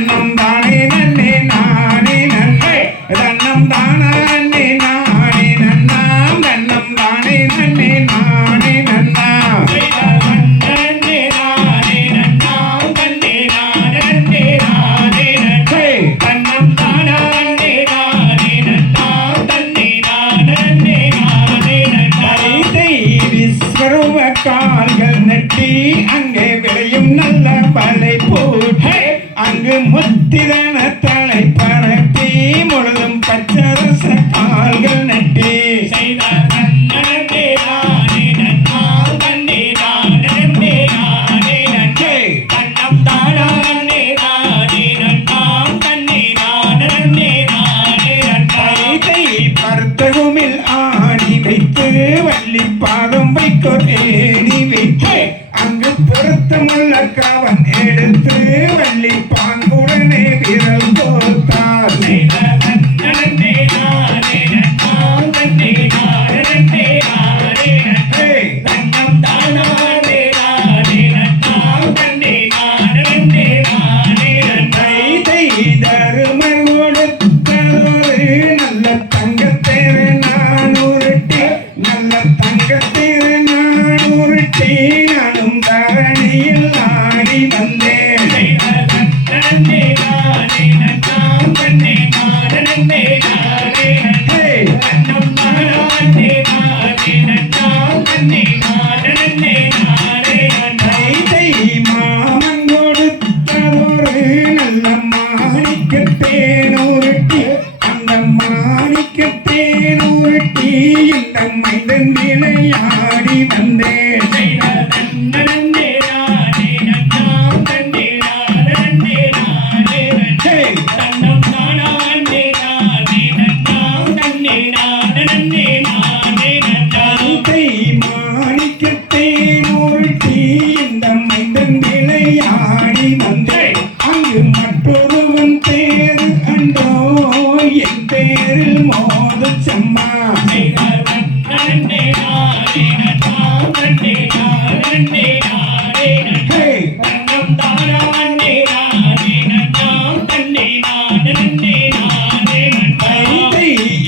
தன்னம் தானே நன்னே நானே நன்னே தன்னம் தானே நானே நன்னாம் தன்னம் தானே நன்னே நானே நன்னாம் நன்னே நானே நன்னாம் தன்னே நானே நானே நன்னே தன்னம் தானே நானே நன்னாம் தன்னே நானே நானே நன்னே விஸ்வரூப கால்கள் நட்டி அங்கே விளையும் நல்ல பலை போட்டு அங்கு முத்திரன தலை பரப்பி முழுதும் பச்சரச கால்கள் நட்டி செய்தார் நன்னே நானே நன்னாம் தன்னே நானே நானே நன்னே தன்னம் தானே நானே நன்னாம் தன்னே நானே நானே நன்னே பருத்தகுமில் ஆணி வைத்து வள்ளி பாதம் வைக்கொட்டேணி வைத்து அங்கு பொருத்தமுள்ள கவன் எடுத்து வள்ளி பாங்குடனே விரல் கோர்த்தார் நன்னே நானே நன்னாம் தன்னே நானே நானே நன்னே தன்னம் தானே நானே நன்னாம் தன்னே நானே நானே நன்னே தருமன் கொடுத்ததொரு நல்ல தங்கத்தேரு நான் உருட்டி நல்ல தங்கத்தேரு நான் உருட்டி நானும் தரணியில் ஆடி வந்தேன் நன்னே நானே நன்னாம் தன்னே நானே நானே நன்னே தன்னம் தானே நானே நன்னாம் தன்னே நானே நானே நன்னே மாமன் கொடுத்ததொரு நல்ல மாணிக்கத்தேன் உருட்டி அந்த மாணிக்கத்தேன் உருட்டி இந்த மைதன் விளையாடி வந்தேன் நன்னே நானே நன்னாம் தன்னே நானே நானே நன்னே தன்னம் தானே நானே நன்னாம் தன்னே நானே நானே நன்னே மாணிக்கத்தேன் உருட்டி இந்த மைதன் விளையாடி வந்தேன் அங்கு மற்றொருவன் தேர் அண்டோ என் பேரில் மோத செம்மா நன்னே நானே நன்னாம் தன்னே நானே நானே நன்னே தன்னம் தானே நானே நன்னாம் தன்னே நானே நானே நன்னே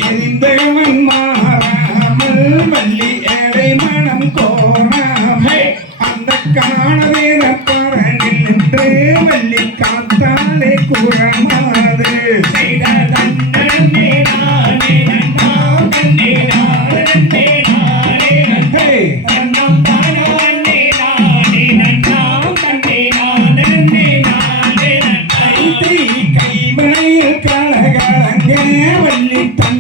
எரிந்தவன் மாறாமல் வள்ளி ஏழை மனம் கோராமல் அந்த காணவேத பரனில் நின்று வள்ளி காத்தாலே கூறமாது நன்னே நானே நன்னாம் தன்னே நானே நானே நன்னே தன்னம் தானே நானே நன்னாம் தன்னே நானே நானே நன்னே கைமலையில் கலகலங்க வள்ளி தன்